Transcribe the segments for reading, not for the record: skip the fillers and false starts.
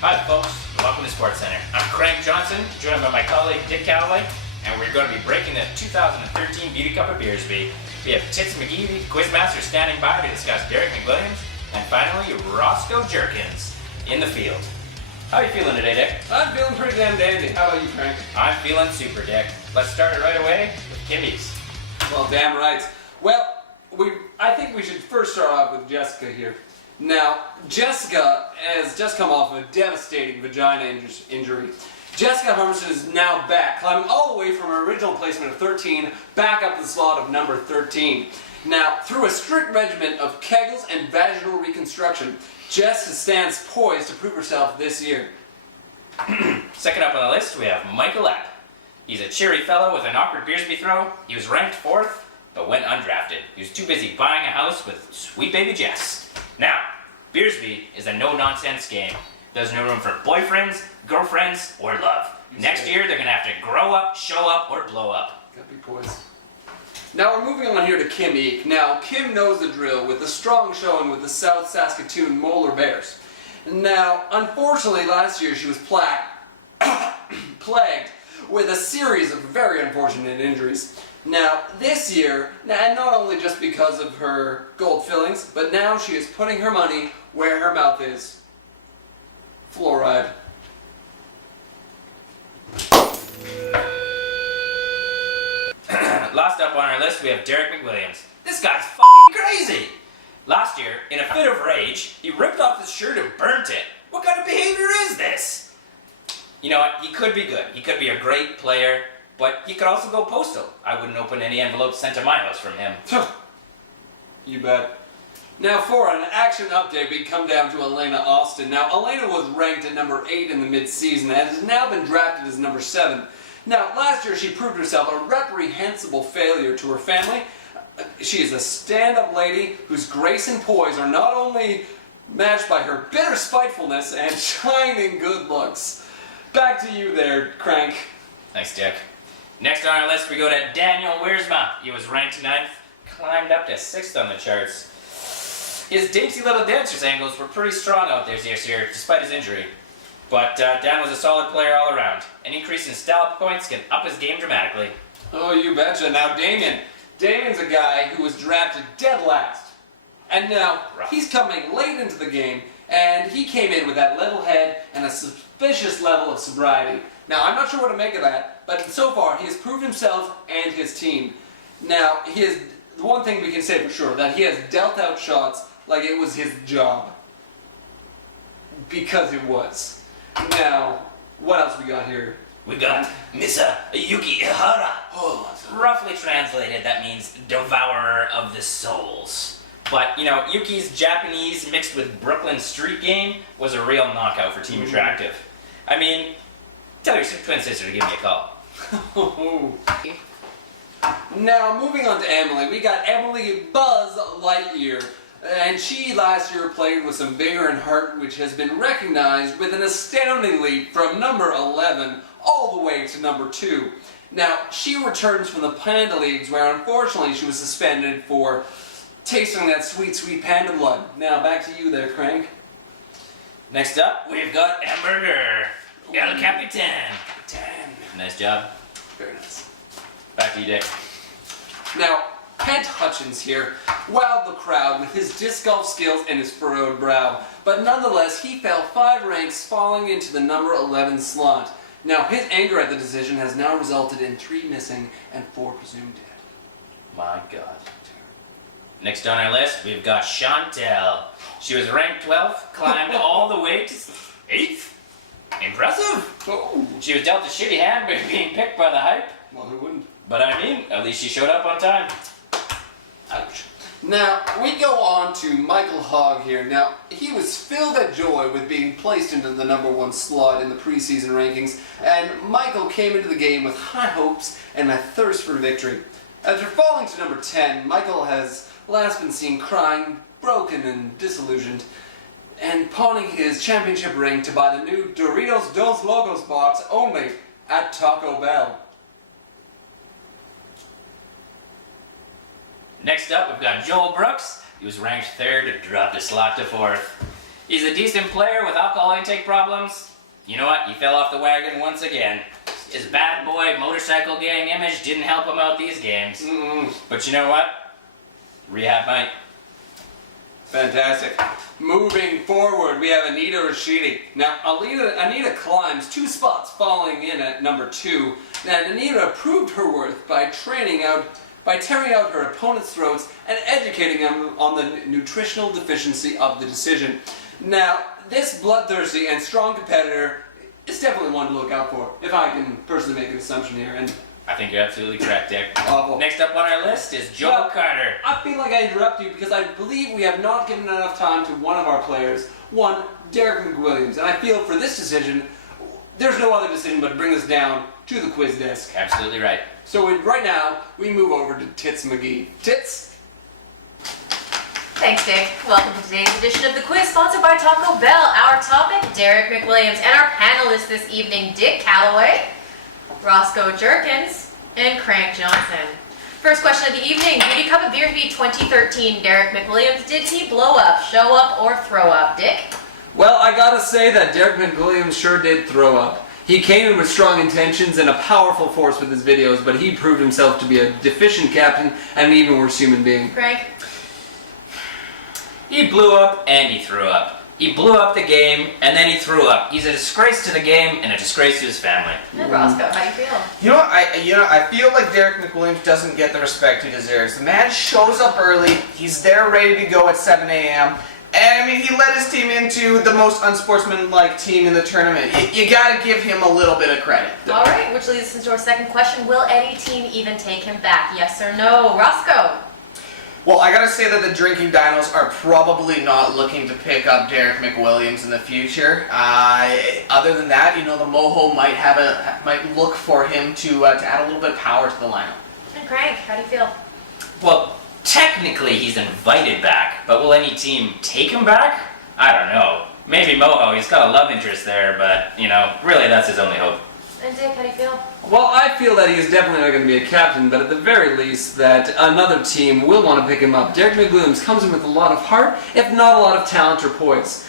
Hi folks, welcome to Sports Center. I'm Crank Johnson, joined by my colleague Dick Calloway, and we're going to be breaking the 2013 Beauty Cup of Beersbee. We have Tits McGee, the Quizmaster, standing by to discuss Derek McWilliams, and finally Roscoe Jerkins in the field. How are you feeling today, Dick? I'm feeling pretty damn dandy. How about you, Frank? I'm feeling super, Dick. Let's start it right away with Kimmy's. Well, damn right. Well, I think we should first start off with Jessica here. Now, Jessica has just come off of a devastating vagina injury. Jessica Hermanson is now back, climbing all the way from her original placement of 13 back up the slot of number 13. Now, through a strict regimen of Kegels and vaginal reconstruction, Jessica stands poised to prove herself this year. Second up on the list, we have Michael Epp. He's a cheery fellow with an awkward Beersbee throw. He was ranked 4th, but went undrafted. He was too busy buying a house with sweet baby Jess. Now, Beersbee is a no-nonsense game. There's no room for boyfriends, girlfriends, or love. Next year, they're going to have to grow up, show up, or blow up. Gotta be poised. Now we're moving on here to Kim Eek. Now, Kim knows the drill with a strong showing with the South Saskatoon Molar Bears. Now, unfortunately, last year she was plagued with a series of very unfortunate injuries. Now, this year, and not only just because of her gold fillings, but now she is putting her money where her mouth is. Fluoride. Last up on our list, we have Derek McWilliams. This guy's f***ing crazy! Last year, in a fit of rage, he ripped off his shirt and burnt it. What kind of behavior is this? You know what? He could be good. He could be a great player, but he could also go postal. I wouldn't open any envelopes sent to my house from him. You bet. Now for an action update, we come down to Elena Austin. Now Elena was ranked at number 8 in the mid-season and has now been drafted as number 7. Now last year she proved herself a reprehensible failure to her family. She is a stand-up lady whose grace and poise are not only matched by her bitter spitefulness and shining good looks. Back to you there, Crank. Thanks, Dick. Next on our list, we go to Daniel Wiersma. He was ranked 9th, climbed up to 6th on the charts. His dainty little dancer's angles were pretty strong out there this year, despite his injury. But Dan was a solid player all around. An increase in style points can up his game dramatically. Oh, you betcha. Now Damien. Damien's a guy who was drafted dead last. And now, he's coming late into the game, and he came in with that level head and a suspicious level of sobriety. Now, I'm not sure what to make of that, but so far, he has proved himself and his team. Now, the one thing we can say for sure, that he has dealt out shots like it was his job. Because it was. Now, what else we got here? We got Misa Yuki Ihara. Roughly translated, that means devourer of the souls. But, you know, Yuki's Japanese mixed with Brooklyn street game was a real knockout for Team Attractive. I mean, tell your twin sister to give me a call. Now, moving on to Emily, we got Emily Buzz Lightyear. And she last year played with some vigor and heart, which has been recognized with an astounding leap from number 11 all the way to number 2. Now, she returns from the Panda Leagues, where unfortunately she was suspended for tasting that sweet, sweet panda blood. Now, back to you there, Crank. Next up, we've got Hamburger. El Capitan. Nice job. Very nice. Back to you, Dick. Now, Kent Hutchins here wowed the crowd with his disc golf skills and his furrowed brow, but nonetheless he fell 5 ranks, falling into the number 11 slot. Now his anger at the decision has now resulted in 3 missing and 4 presumed dead. My God. Next on our list, we've got Chantel. She was ranked 12th, climbed all the way to 8th. Impressive! Oh. She was dealt a shitty hand by being picked by the hype. Well, who wouldn't? But I mean, at least she showed up on time. Ouch. Now, we go on to Michael Hogg here. Now, he was filled at joy with being placed into the number 1 slot in the preseason rankings, and Michael came into the game with high hopes and a thirst for victory. After falling to number 10, Michael has last been seen crying, broken and disillusioned, and pawning his championship ring to buy the new Doritos Dos Locos box only at Taco Bell. Next up, we've got Joel Brooks. He was ranked 3rd, dropped a slot to 4th. He's a decent player with alcohol intake problems. You know what? He fell off the wagon once again. His bad boy motorcycle gang image didn't help him out these games. But you know what? Rehab might. Fantastic. Moving forward, we have Anita Rashidi. Now, Anita climbs 2 spots, falling in at number 2. And Anita proved her worth by tearing out her opponent's throats and educating them on the nutritional deficiency of the decision. Now, this bloodthirsty and strong competitor is definitely one to look out for, if I can personally make an assumption here. And I think you're absolutely correct, Dick. Awful. Next up on our list is Joel Carter. I feel like I interrupt you because I believe we have not given enough time to one of our players, one Derek McWilliams, and I feel for this decision, there's no other decision but to bring us down to the quiz desk. Absolutely right. So right now, we move over to Tits McGee. Tits? Thanks, Dick. Welcome to today's edition of the quiz, sponsored by Taco Bell. Our topic, Derek McWilliams, and our panelists this evening, Dick Calloway, Roscoe Jerkins, and Crank Johnson. First question of the evening, Beauty Cup of Beersbee 2013, Derek McWilliams, did he blow up, show up, or throw up? Dick? Well, I gotta say that Derek McWilliams sure did throw up. He came in with strong intentions and a powerful force with his videos, but he proved himself to be a deficient captain and an even worse human being. Crank? He blew up and he threw up. He blew up the game and then he threw up. He's a disgrace to the game and a disgrace to his family. And Roscoe, how do you feel? I feel like Derek McWilliams doesn't get the respect he deserves. The man shows up early. He's there ready to go at 7 a.m. And I mean, he led his team into the most unsportsmanlike team in the tournament. You gotta give him a little bit of credit. All right, which leads us into our second question. Will any team even take him back? Yes or no? Roscoe? Well, I gotta say that the Drinking Dinos are probably not looking to pick up Derek McWilliams in the future. Other than that, the Moho might look for him to add a little bit of power to the lineup. And Crank, how do you feel? Well, technically he's invited back, but will any team take him back? I don't know. Maybe Moho, he's got a love interest there, but, really that's his only hope. And Dick, how do you feel? Well, I feel that he is definitely not going to be a captain, but at the very least that another team will want to pick him up. Derek McWilliams comes in with a lot of heart, if not a lot of talent or poise.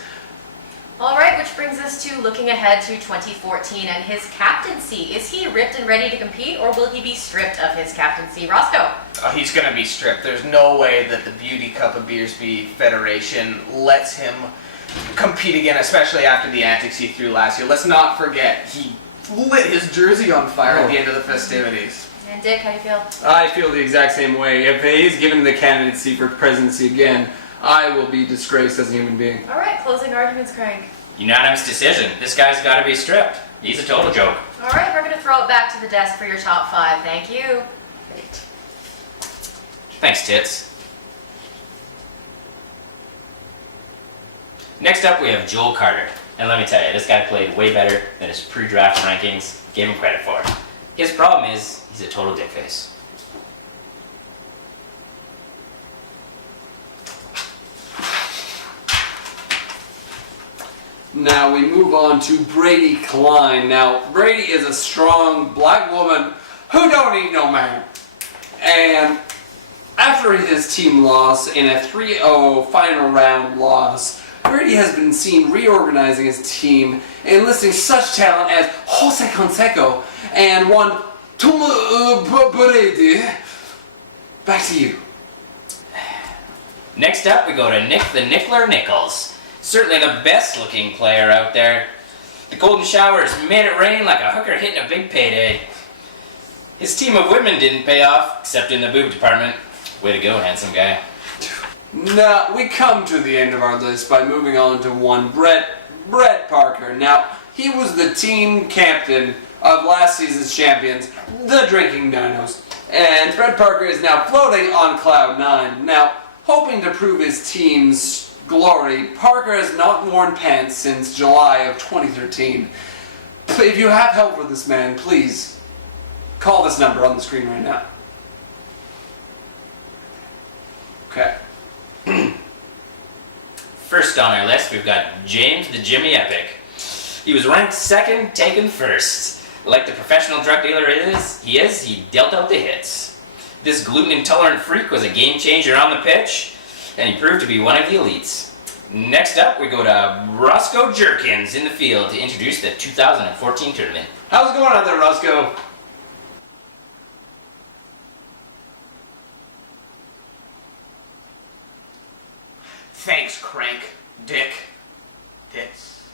All right, which brings us to looking ahead to 2014 and his captaincy. Is he ripped and ready to compete, or will he be stripped of his captaincy? Roscoe? He's gonna be stripped. There's no way that the Beauty Cup of Beersbee Federation lets him compete again, especially after the antics he threw last year. Let's not forget, he lit his jersey on fire at the end of the festivities. And Dick, how do you feel? I feel the exact same way. If he is given the candidacy for presidency again, I will be disgraced as a human being. All right, closing arguments, Crank. Unanimous decision. This guy's got to be stripped. He's a total joke. All right, we're going to throw it back to the desk for your top 5. Thank you. Great. Thanks, Tits. Next up, we have Joel Carter. And let me tell you, this guy played way better than his pre-draft rankings gave him credit for. His problem is, he's a total dickface. Now we move on to Brady Klein. Now, Brady is a strong black woman who don't need no man. And after his team loss in a 3-0 final round loss, Brady has been seen reorganizing his team, enlisting such talent as Jose Canseco and one Brady. Back to you. Next up, we go to Nick the Nickler Nichols. Certainly the best looking player out there. The golden showers made it rain like a hooker hitting a big payday. His team of women didn't pay off, except in the boob department. Way to go, handsome guy. Now, we come to the end of our list by moving on to one Brett Parker. Now, he was the team captain of last season's champions, the Drinking Dinos. And Brett Parker is now floating on cloud 9. Now, hoping to prove his team's glory, Parker has not worn pants since July of 2013. If you have help for this man, please call this number on the screen right now. Okay. First on our list, we've got James the Jimmy Epic. He was ranked second, taken first. Like the professional drug dealer he dealt out the hits. This gluten-intolerant freak was a game changer on the pitch, and he proved to be one of the elites. Next up, we go to Roscoe Jerkins in the field to introduce the 2014 tournament. How's it going out there, Roscoe? Thanks, Crank, Dick, Tits.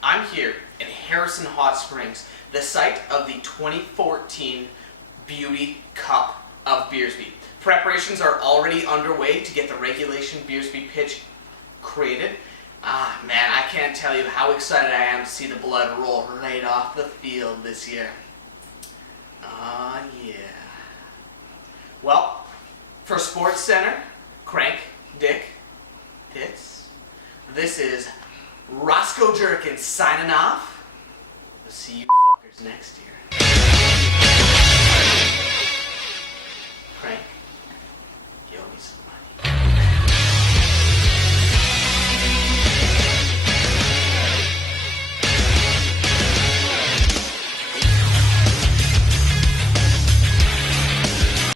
I'm here in Harrison Hot Springs, the site of the 2014 Beauty Cup of Beersbee. Preparations are already underway to get the regulation Beersbee pitch created. Man, I can't tell you how excited I am to see the blood roll right off the field this year. Yeah. Well, for Sports Center, Crank, Dick, Tits, this is Roscoe Jerkins signing off. We'll see you fuckers next year.